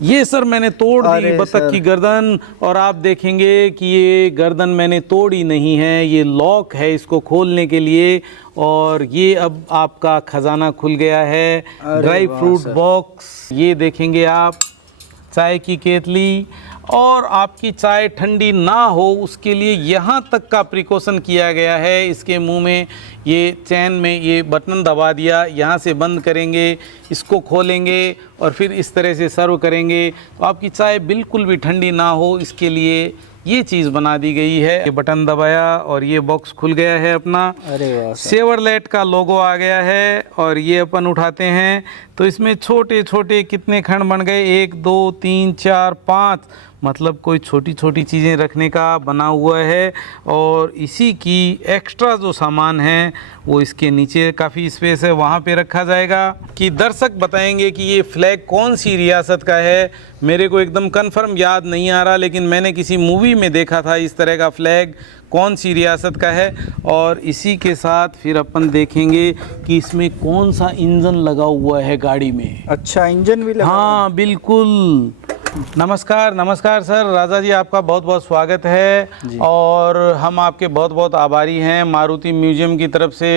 ये सर मैंने तोड़ दी बतख की गर्दन, और आप देखेंगे कि ये गर्दन मैंने तोड़ी नहीं है, ये लॉक है इसको खोलने के लिए। और ये अब आपका खजाना खुल गया है। ड्राई फ्रूट बॉक्स, ये देखेंगे आप, चाय की केतली, और आपकी चाय ठंडी ना हो उसके लिए यहाँ तक का प्रिकॉशन किया गया है। इसके मुंह में ये चैन में ये बटन दबा दिया, यहाँ से बंद करेंगे, इसको खोलेंगे और फिर इस तरह से सर्व करेंगे तो आपकी चाय बिल्कुल भी ठंडी ना हो, इसके लिए ये चीज़ बना दी गई है। ये बटन दबाया और ये बॉक्स खुल गया है अपना। अरे वाह, शेवरलेट का लोगो आ गया है। और ये अपन उठाते हैं तो इसमें छोटे छोटे कितने खंड बन गए, 1 2 3 4 5, मतलब कोई छोटी छोटी चीज़ें रखने का बना हुआ है। और इसी की एक्स्ट्रा जो सामान है वो इसके नीचे काफ़ी स्पेस है, वहाँ पे रखा जाएगा। कि दर्शक बताएंगे कि ये फ्लैग कौन सी रियासत का है। मेरे को एकदम कंफर्म याद नहीं आ रहा, लेकिन मैंने किसी मूवी में देखा था इस तरह का फ्लैग कौन सी रियासत का है। और इसी के साथ फिर अपन देखेंगे कि इसमें कौन सा इंजन लगा हुआ है गाड़ी में। अच्छा, इंजन भी लगा? हाँ बिल्कुल। नमस्कार नमस्कार सर, राजा जी आपका बहुत बहुत स्वागत है। और हम आपके बहुत बहुत आभारी हैं, मारुति म्यूजियम की तरफ से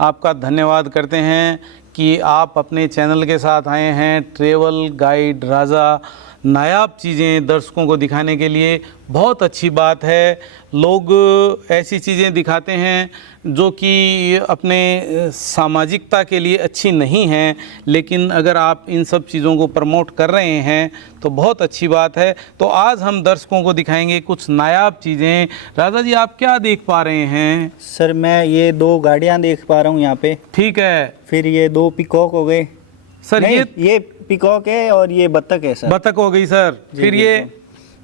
आपका धन्यवाद करते हैं कि आप अपने चैनल के साथ आए हैं। ट्रेवल गाइड राजा, नायाब चीज़ें दर्शकों को दिखाने के लिए बहुत अच्छी बात है। लोग ऐसी चीज़ें दिखाते हैं जो कि अपने सामाजिकता के लिए अच्छी नहीं हैं, लेकिन अगर आप इन सब चीज़ों को प्रमोट कर रहे हैं तो बहुत अच्छी बात है। तो आज हम दर्शकों को दिखाएंगे कुछ नायाब चीज़ें। राजा जी आप क्या देख पा रहे हैं? सर मैं ये 2 गाड़ियाँ देख पा रहा हूँ यहाँ पे। ठीक है। फिर ये 2 पिकॉक हो गए सर। ये पिकॉक है और ये बत्तख है सर। बत्तख हो गई सर। फिर ये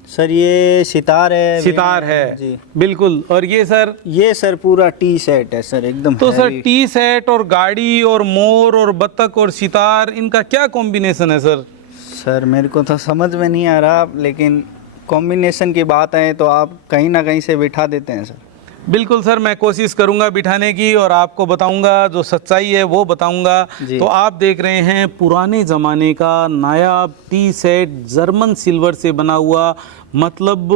सर ये सितार है। सितार है जी बिल्कुल। और ये सर? ये सर पूरा टी सेट है सर, एकदम। तो सर टी सेट और गाड़ी और मोर और बत्तख और सितार, इनका क्या कॉम्बिनेशन है सर? सर मेरे को तो समझ में नहीं आ रहा, लेकिन कॉम्बिनेशन की बात है तो आप कहीं ना कहीं से बिठा देते हैं सर। बिल्कुल सर, मैं कोशिश करूंगा बिठाने की और आपको बताऊंगा, जो सच्चाई है वो बताऊंगा। तो आप देख रहे हैं पुराने ज़माने का नायाब टी सेट, जर्मन सिल्वर से बना हुआ। मतलब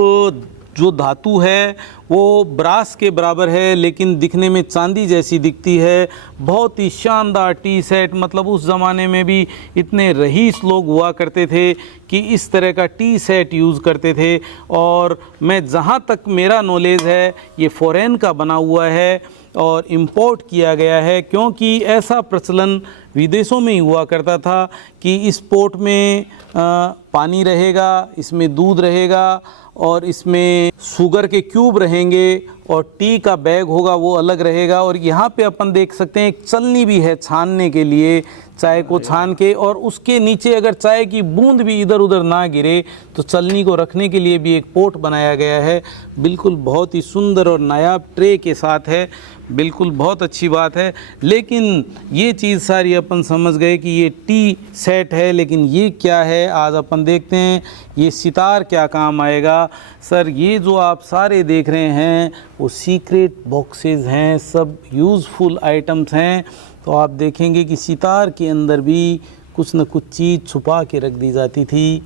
जो धातु है वो ब्रास के बराबर है, लेकिन दिखने में चांदी जैसी दिखती है। बहुत ही शानदार टी सेट। मतलब उस ज़माने में भी इतने रईस लोग हुआ करते थे कि इस तरह का टी सेट यूज़ करते थे। और मैं जहाँ तक मेरा नॉलेज है ये फ़ॉरेन का बना हुआ है और इंपोर्ट किया गया है, क्योंकि ऐसा प्रचलन विदेशों में ही हुआ करता था कि इस पोट में पानी रहेगा, इसमें दूध रहेगा और इसमें शुगर के क्यूब रहेंगे और टी का बैग होगा वो अलग रहेगा। और यहाँ पे अपन देख सकते हैं एक चलनी भी है छानने के लिए, चाय को छान के। और उसके नीचे अगर चाय की बूंद भी इधर उधर ना गिरे तो चलनी को रखने के लिए भी एक पोट बनाया गया है। बिल्कुल बहुत ही सुंदर और नायाब ट्रे के साथ है। बिल्कुल बहुत अच्छी बात है। लेकिन ये चीज़ सारी अपन समझ गए कि ये टी सेट है, लेकिन ये क्या है आज अपन देखते हैं। ये सितार क्या काम आएगा सर? ये जो आप सारे देख रहे हैं वो सीक्रेट बॉक्सेस हैं, सब यूज़फुल आइटम्स हैं। तो आप देखेंगे कि सितार के अंदर भी कुछ न कुछ चीज़ छुपा के रख दी जाती थी,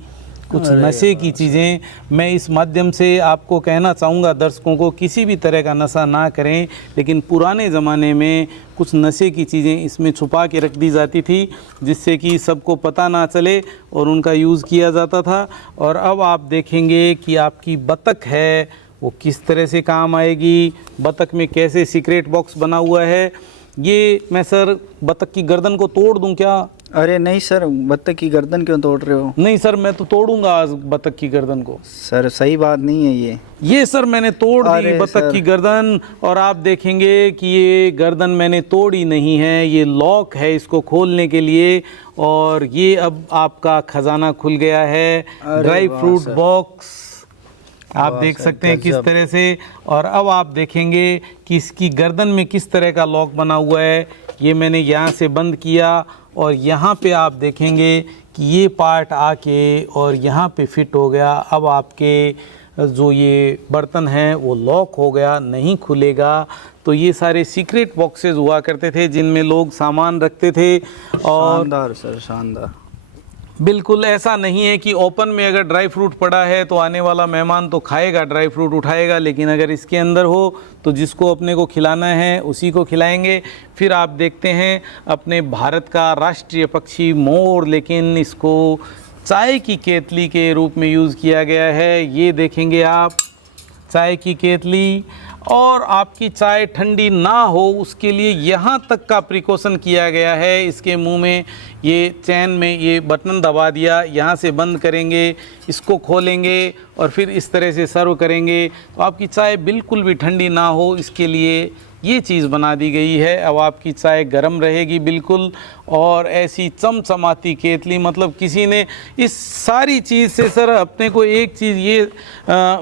कुछ नशे की चीज़ें। मैं इस माध्यम से आपको कहना चाहूँगा दर्शकों को, किसी भी तरह का नशा ना करें, लेकिन पुराने ज़माने में कुछ नशे की चीज़ें इसमें छुपा के रख दी जाती थी जिससे कि सबको पता ना चले और उनका यूज़ किया जाता था। और अब आप देखेंगे कि आपकी बतख है वो किस तरह से काम आएगी, बतख में कैसे सीक्रेट बॉक्स बना हुआ है। ये मैं सर बतख की गर्दन को तोड़ दूं क्या? अरे नहीं सर, बत्तख की गर्दन क्यों तोड़ रहे हो? नहीं सर, मैं तो तोड़ूंगा आज बतख की गर्दन को। सर सही बात नहीं है ये सर मैंने तोड़ दी बतख की गर्दन। और आप देखेंगे कि ये गर्दन मैंने तोड़ी नहीं है, ये लॉक है इसको खोलने के लिए। और ये अब आपका खजाना खुल गया है। ड्राई फ्रूट बॉक्स आप देख सकते हैं किस तरह से। और अब आप देखेंगे कि इसकी गर्दन में किस तरह का लॉक बना हुआ है। ये मैंने यहाँ से बंद किया और यहाँ पे आप देखेंगे कि ये पार्ट आके और यहाँ पे फिट हो गया। अब आपके जो ये बर्तन हैं वो लॉक हो गया, नहीं खुलेगा। तो ये सारे सीक्रेट बॉक्सेस हुआ करते थे जिनमें लोग सामान रखते थे। और शानदार सर, शानदार। बिल्कुल ऐसा नहीं है कि ओपन में अगर ड्राई फ्रूट पड़ा है तो आने वाला मेहमान तो खाएगा, ड्राई फ्रूट उठाएगा, लेकिन अगर इसके अंदर हो तो जिसको अपने को खिलाना है उसी को खिलाएंगे। फिर आप देखते हैं अपने भारत का राष्ट्रीय पक्षी मोर, लेकिन इसको चाय की केतली के रूप में यूज़ किया गया है। ये देखेंगे आप, चाय की केतली। और आपकी चाय ठंडी ना हो उसके लिए यहाँ तक का प्रिकॉशन किया गया है। इसके मुंह में ये चैन में ये बटन दबा दिया, यहाँ से बंद करेंगे, इसको खोलेंगे और फिर इस तरह से सर्व करेंगे तो आपकी चाय बिल्कुल भी ठंडी ना हो, इसके लिए ये चीज़ बना दी गई है। अब आपकी चाय गर्म रहेगी बिल्कुल। और ऐसी चमचमाती केतली, मतलब किसी ने इस सारी चीज़ से सर अपने को एक चीज़ ये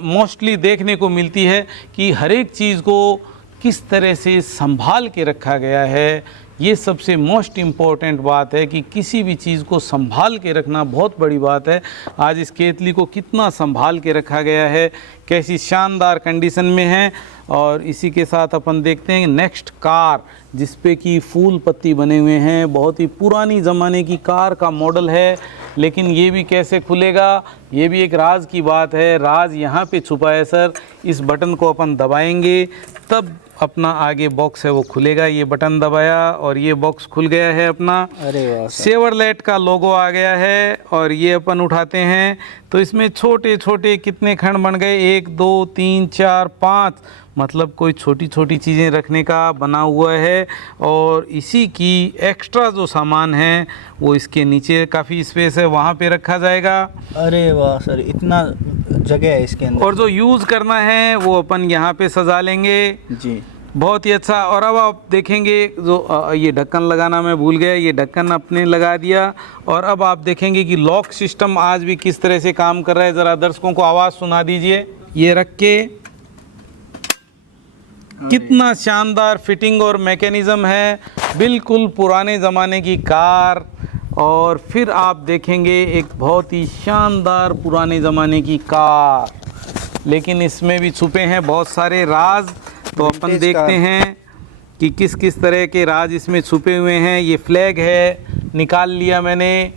मोस्टली देखने को मिलती है कि हर एक चीज़ को किस तरह से संभाल के रखा गया है। ये सबसे मोस्ट इम्पॉर्टेंट बात है कि किसी भी चीज़ को संभाल के रखना बहुत बड़ी बात है। आज इस केतली को कितना संभाल के रखा गया है, कैसी शानदार कंडीशन में है। और इसी के साथ अपन देखते हैं नेक्स्ट कार, जिसपे कि फूल पत्ती बने हुए हैं। बहुत ही पुरानी ज़माने की कार का मॉडल है, लेकिन ये भी कैसे खुलेगा, ये भी एक राज की बात है। राज यहाँ पे छुपा है सर। इस बटन को अपन दबाएंगे तब अपना आगे बॉक्स है वो खुलेगा। ये बटन दबाया और ये बॉक्स खुल गया है अपना। अरे वाह, शेवरलेट का लोगो आ गया है। और ये अपन उठाते हैं तो इसमें छोटे छोटे कितने खंड बन गए, 1 2 3 4 5, मतलब कोई छोटी छोटी चीज़ें रखने का बना हुआ है। और इसी की एक्स्ट्रा जो सामान है वो इसके नीचे काफ़ी स्पेस है, वहाँ पे रखा जाएगा। अरे वाह सर, इतना जगह है इसके अंदर। और जो यूज़ करना है वो अपन यहाँ पे सजा लेंगे जी, बहुत ही अच्छा। और अब आप देखेंगे जो ये ढक्कन लगाना मैं भूल गया, ये ढक्कन अपने लगा दिया। और अब आप देखेंगे कि लॉक सिस्टम आज भी किस तरह से काम कर रहा है। ज़रा दर्शकों को आवाज़ सुना दीजिए। ये रख के कितना शानदार फिटिंग और मैकेनिज़्म है, बिल्कुल पुराने ज़माने की कार। और फिर आप देखेंगे एक बहुत ही शानदार पुराने ज़माने की कार, लेकिन इसमें भी छुपे हैं बहुत सारे राज। तो अपन देखते हैं कि किस किस तरह के राज इसमें छुपे हुए हैं। ये फ्लैग है, निकाल लिया मैंने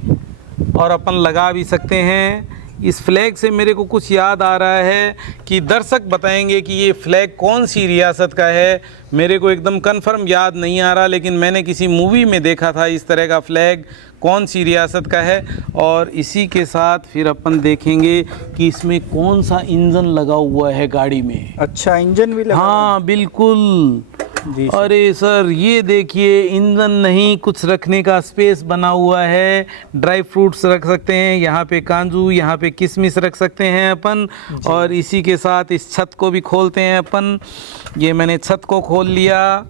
और अपन लगा भी सकते हैं। इस फ्लैग से मेरे को कुछ याद आ रहा है कि दर्शक बताएंगे कि ये फ्लैग कौन सी रियासत का है। मेरे को एकदम कंफर्म याद नहीं आ रहा, लेकिन मैंने किसी मूवी में देखा था इस तरह का फ्लैग कौन सी रियासत का है। और इसी के साथ फिर अपन देखेंगे कि इसमें कौन सा इंजन लगा हुआ है गाड़ी में। अच्छा, इंजन भी लगा? हाँ बिल्कुल। अरे सर ये देखिए, इंजन नहीं, कुछ रखने का स्पेस बना हुआ है। ड्राई फ्रूट्स रख सकते हैं यहाँ पे, काजू, यहाँ पे किशमिश रख सकते हैं अपन। और इसी के साथ इस छत को भी खोलते हैं अपन। ये मैंने छत को खोल लिया।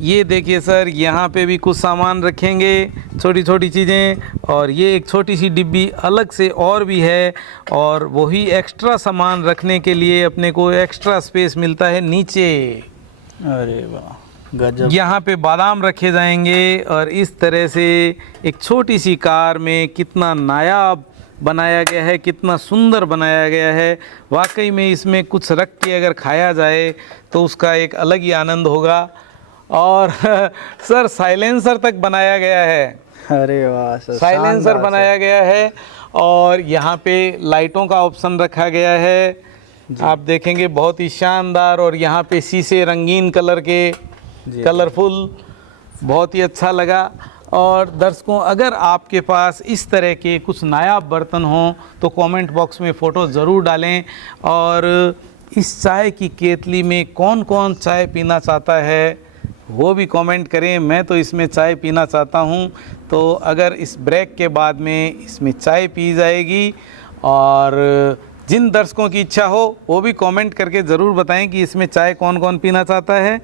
ये देखिए सर, यहाँ पे भी कुछ सामान रखेंगे, छोटी छोटी चीज़ें। और ये एक छोटी सी डिब्बी अलग से और भी है। और वही एक्स्ट्रा सामान रखने के लिए अपने को एक्स्ट्रा स्पेस मिलता है नीचे। अरे वाह, गजब। यहाँ पे बादाम रखे जाएंगे। और इस तरह से एक छोटी सी कार में कितना नायाब बनाया गया है, कितना सुंदर बनाया गया है। वाकई में इसमें कुछ रख के अगर खाया जाए तो उसका एक अलग ही आनंद होगा। और सर साइलेंसर तक बनाया गया है। अरे वाह सर, साइलेंसर बनाया गया है। और यहाँ पे लाइटों का ऑप्शन रखा गया है, आप देखेंगे बहुत ही शानदार। और यहाँ पे शीशे रंगीन कलर के, कलरफुल, बहुत ही अच्छा लगा। और दर्शकों, अगर आपके पास इस तरह के कुछ नायाब बर्तन हों तो कमेंट बॉक्स में फ़ोटो ज़रूर डालें। और इस चाय की केतली में कौन कौन चाय पीना चाहता है वो भी कमेंट करें। मैं तो इसमें चाय पीना चाहता हूँ। तो अगर इस ब्रेक के बाद में इसमें चाय पी जाएगी। और जिन दर्शकों की इच्छा हो वो भी कमेंट करके ज़रूर बताएं कि इसमें चाय कौन कौन पीना चाहता है।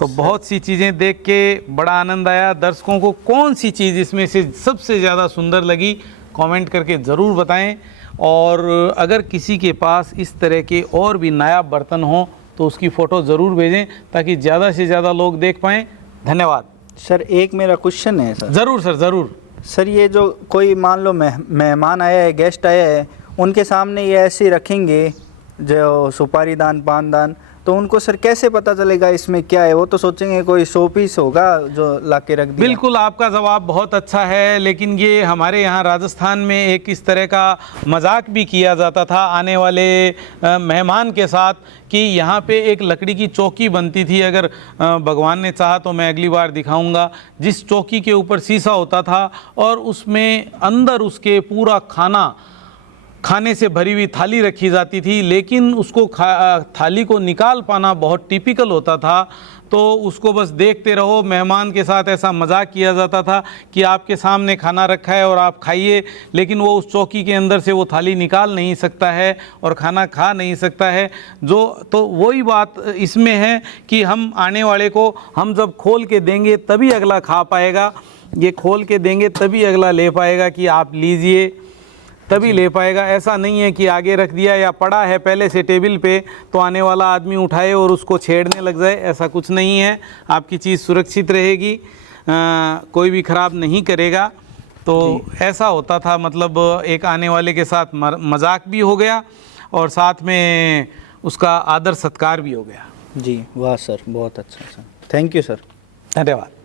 तो बहुत सी चीज़ें देख के बड़ा आनंद आया। दर्शकों को कौन सी चीज़ इसमें से सबसे ज़्यादा सुंदर लगी कमेंट करके ज़रूर बताएं। और अगर किसी के पास इस तरह के और भी नायाब बर्तन हों तो उसकी फ़ोटो ज़रूर भेजें ताकि ज़्यादा से ज़्यादा लोग देख पाएँ। धन्यवाद सर। एक मेरा क्वेश्चन है सर। ज़रूर सर, ज़रूर सर। ये जो कोई मान लो मेहमान आया है, गेस्ट आया है, उनके सामने ये ऐसे रखेंगे जो सुपारी दान, पान दान, तो उनको सर कैसे पता चलेगा इसमें क्या है? वो तो सोचेंगे कोई शो पीस होगा जो ला के रख दिया। बिल्कुल, आपका जवाब बहुत अच्छा है, लेकिन ये हमारे यहाँ राजस्थान में एक इस तरह का मजाक भी किया जाता था आने वाले मेहमान के साथ कि यहाँ पे एक लकड़ी की चौकी बनती थी। अगर भगवान ने चाहा तो मैं अगली बार दिखाऊंगा, जिस चौकी के ऊपर शीशा होता था और उसमें अंदर उसके पूरा खाने से भरी हुई थाली रखी जाती थी, लेकिन उसको थाली को निकाल पाना बहुत टिपिकल होता था। तो उसको बस देखते रहो। मेहमान के साथ ऐसा मजाक किया जाता था कि आपके सामने खाना रखा है और आप खाइए, लेकिन वो उस चौकी के अंदर से वो थाली निकाल नहीं सकता है और खाना खा नहीं सकता है। तो वही बात इसमें है कि हम आने वाले को हम जब खोल के देंगे तभी अगला खा पाएगा, ये खोल के देंगे तभी अगला ले पाएगा कि आप लीजिए, तभी ले पाएगा। ऐसा नहीं है कि आगे रख दिया या पड़ा है पहले से टेबल पे तो आने वाला आदमी उठाए और उसको छेड़ने लग जाए, ऐसा कुछ नहीं है। आपकी चीज़ सुरक्षित रहेगी, कोई भी ख़राब नहीं करेगा। तो ऐसा होता था, मतलब एक आने वाले के साथ मजाक भी हो गया और साथ में उसका आदर सत्कार भी हो गया। जी वाह सर, बहुत अच्छा सर, थैंक यू सर। धन्यवाद।